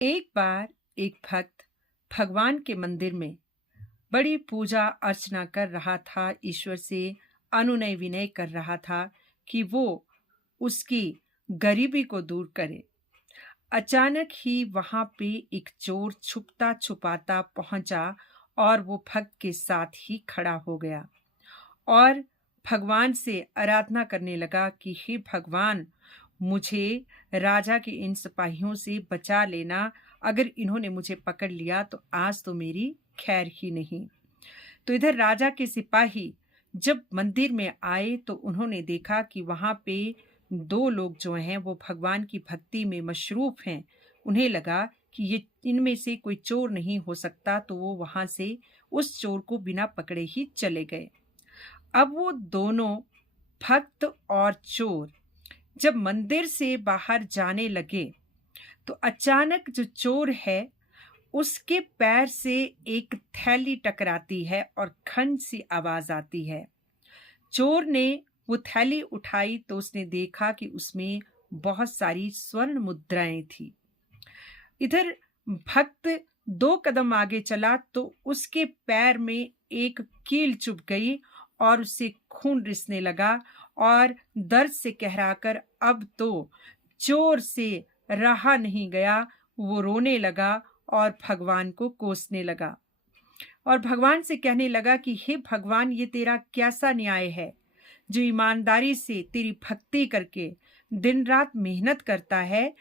एक बार एक भक्त भगवान के मंदिर में बड़ी पूजा अर्चना कर रहा था। ईश्वर से अनुनय विनय कर रहा था कि वो उसकी गरीबी को दूर करे। अचानक ही वहां पे एक चोर छुपता छुपाता पहुंचा और वो भक्त के साथ ही खड़ा हो गया और भगवान से आराधना करने लगा कि हे भगवान, मुझे राजा के इन सिपाहियों से बचा लेना। अगर इन्होंने मुझे पकड़ लिया तो आज तो मेरी खैर ही नहीं। तो इधर राजा के सिपाही जब मंदिर में आए तो उन्होंने देखा कि वहां पे दो लोग जो हैं वो भगवान की भक्ति में मशरूफ हैं। उन्हें लगा कि ये इनमें से कोई चोर नहीं हो सकता, तो वो वहां से उस चोर को बिना पकड़े ही चले गए। अब वो दोनों भक्त और चोर जब मंदिर से बाहर जाने लगे तो अचानक जो चोर है उसके पैर से एक थैली टकराती है और खन सी आवाज आती है। चोर ने वो थैली उठाई तो उसने देखा कि उसमें बहुत सारी स्वर्ण मुद्राएं थी। इधर भक्त दो कदम आगे चला तो उसके पैर में एक कील चुभ गई और उससे खून रिसने लगा और दर्द से कहराकर अब तो जोर से रहा नहीं गया। वो रोने लगा और भगवान को कोसने लगा और भगवान से कहने लगा कि हे भगवान, ये तेरा कैसा न्याय है? जो ईमानदारी से तेरी भक्ति करके दिन रात मेहनत करता है,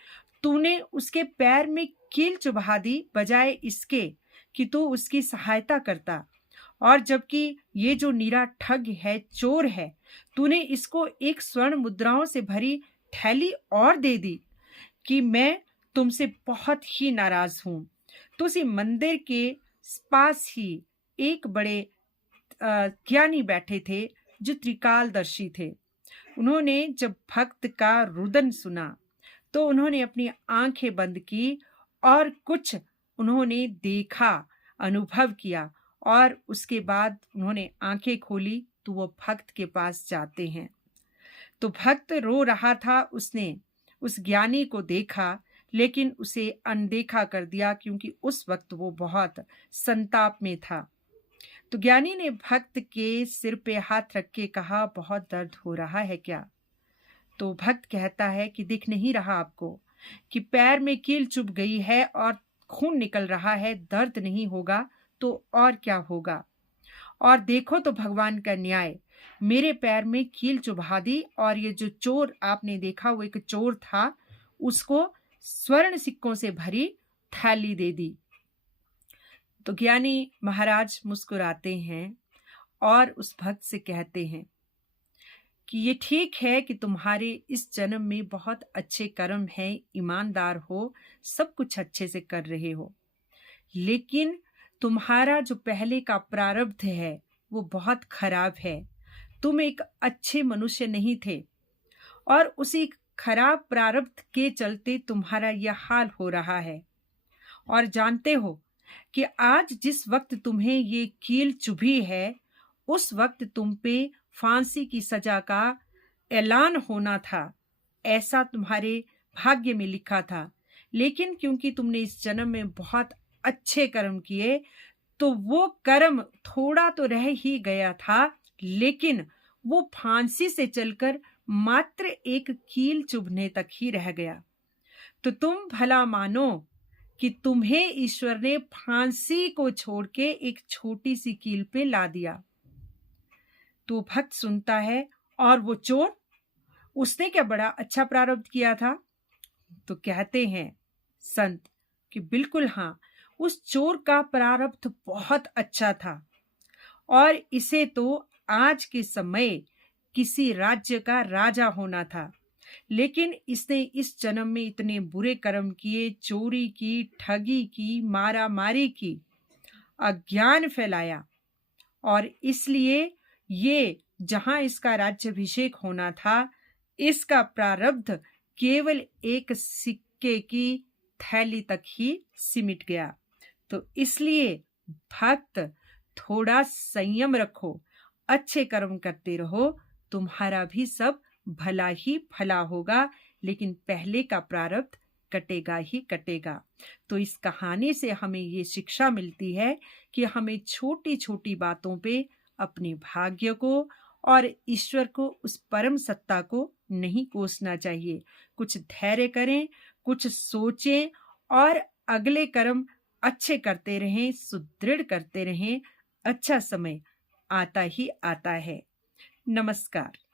तूने उसके पैर में कील चुभा दी बजाय इसके कि तू उसकी सहायता करता। और जबकि ये जो नीरा ठग है, चोर है, तूने इसको एक स्वर्ण मुद्राओं से भरी थैली और दे दी। कि मैं तुमसे बहुत ही नाराज हूं। तो उसी मंदिर के पास ही एक बड़े ज्ञानी बैठे थे जो त्रिकालदर्शी थे। उन्होंने जब भक्त का रुदन सुना तो उन्होंने अपनी आंखें बंद की और कुछ उन्होंने देखा, अनुभव किया और उसके बाद उन्होंने आंखें खोली तो वो भक्त के पास जाते हैं। तो भक्त रो रहा था। उसने उस ज्ञानी को देखा लेकिन उसे अनदेखा कर दिया क्योंकि उस वक्त वो बहुत संताप में था। तो ज्ञानी ने भक्त के सिर पे हाथ रख के कहा, बहुत दर्द हो रहा है क्या? तो भक्त कहता है कि दिख नहीं रहा आपको कि पैर में कील चुभ गई है और खून निकल रहा है? दर्द नहीं होगा तो और क्या होगा? और देखो तो भगवान का न्याय, मेरे पैर में कील चुभा दी और ये जो चोर आपने देखा वो एक चोर था, उसको स्वर्ण सिक्कों से भरी थैली दे दी। तो ज्ञानी महाराज मुस्कुराते हैं और उस भक्त से कहते हैं कि ये ठीक है कि तुम्हारे इस जन्म में बहुत अच्छे कर्म हैं, ईमानदार हो, सब कुछ अच्छे से कर रहे हो, लेकिन तुम्हारा जो पहले का प्रारब्ध है वो बहुत खराब है। तुम एक अच्छे मनुष्य नहीं थे और उसी खराब प्रारब्ध के चलते तुम्हारा यह हाल हो रहा है। और जानते हो कि आज जिस वक्त तुम्हें ये कील चुभी है, उस वक्त तुम पे फांसी की सजा का ऐलान होना था। ऐसा तुम्हारे भाग्य में लिखा था, लेकिन क्योंकि तुमने इस जन्म में बहुत अच्छे कर्म किए तो वो कर्म थोड़ा तो रह ही गया था, लेकिन वो फांसी से चलकर मात्र एक कील चुभने तक ही रह गया। तो तुम भला मानो कि तुम्हें ईश्वर ने फांसी को छोड़ के एक छोटी सी कील पे ला दिया। तो भक्त सुनता है, और वो चोर, उसने क्या बड़ा अच्छा प्रारब्ध किया था? तो कहते हैं संत कि बिल्कुल हाँ, उस चोर का प्रारब्ध बहुत अच्छा था और इसे तो आज के समय किसी राज्य का राजा होना था, लेकिन इसने इस जन्म में इतने बुरे कर्म किए, चोरी की, ठगी की, मारा मारी की, अज्ञान फैलाया, और इसलिए ये जहां इसका राज्याभिषेक होना था, इसका प्रारब्ध केवल एक सिक्के की थैली तक ही सिमट गया। तो इसलिए भक्त, थोड़ा संयम रखो, अच्छे कर्म करते रहो, तुम्हारा भी सब भला ही भला होगा, लेकिन पहले का प्रारब्ध कटेगा ही कटेगा। तो इस कहानी से हमें ये शिक्षा मिलती है कि हमें छोटी-छोटी बातों पे अपने भाग्य को और ईश्वर को, उस परम सत्ता को नहीं कोसना चाहिए। कुछ धैर्य करें, कुछ सोचें और अगले कर्म अच्छे करते रहें, सुदृढ़ करते रहें। अच्छा समय आता ही आता है। नमस्कार।